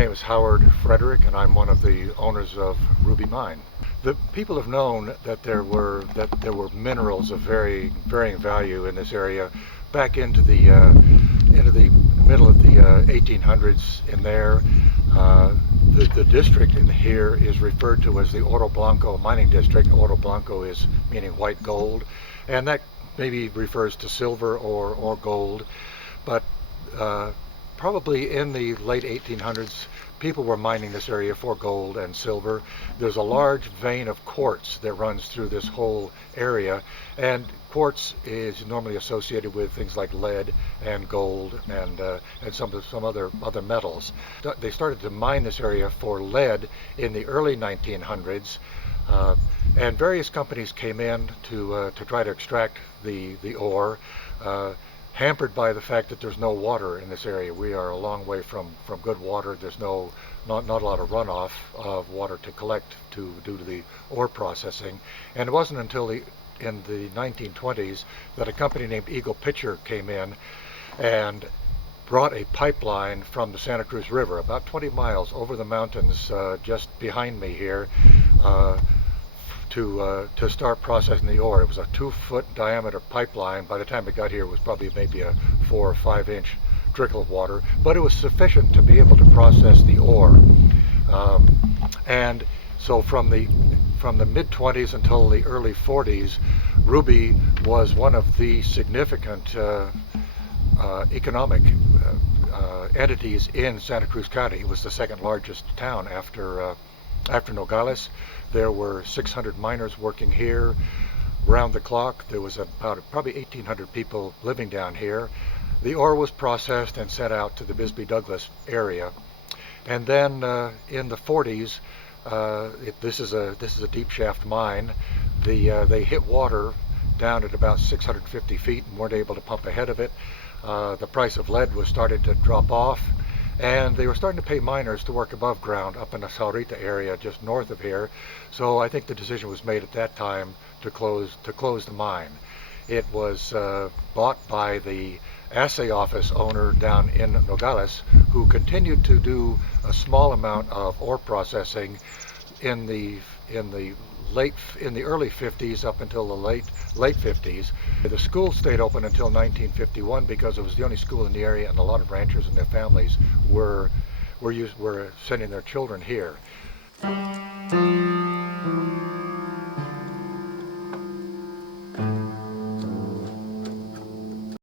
name is Howard Frederick, and I'm one of the owners of Ruby Mine. The people have known that there were minerals of varying value in this area back into the middle of the 1800s. In there, the district in here is referred to as the Oro Blanco mining district. Oro Blanco is meaning white gold, and that maybe refers to silver or gold, but probably in the late 1800s, people were mining this area for gold and silver. There's a large vein of quartz that runs through this whole area, and quartz is normally associated with things like lead and gold and some other metals. They started to mine this area for lead in the early 1900s. And various companies came in to try to extract the ore, hampered by the fact that there's no water in this area. We are a long way from good water. There's not a lot of runoff of water to collect due to the ore processing. And it wasn't until in the 1920s that a company named Eagle Pitcher came in and brought a pipeline from the Santa Cruz River about 20 miles over the mountains just behind me here, to start processing the ore. It was a 2-foot diameter pipeline. By the time it got here, it was probably maybe a 4 or 5 inch trickle of water, but it was sufficient to be able to process the ore. And so from the mid-20s until the early 40s, Ruby was one of the significant economic entities in Santa Cruz County. It was the second largest town after Nogales. There were 600 miners working here round the clock. There was probably 1,800 people living down here. The ore was processed and sent out to the Bisbee-Douglas area. And then in the 40s, this is a deep shaft mine. They hit water down at about 650 feet and weren't able to pump ahead of it. The price of lead was starting to drop off, and they were starting to pay miners to work above ground up in the Saurita area just north of here. So I think the decision was made at that time to close the mine. It was bought by the assay office owner down in Nogales, who continued to do a small amount of ore processing in the early 50s up until the late 50s. The school stayed open until 1951 because it was the only school in the area, and a lot of ranchers and their families were sending their children here.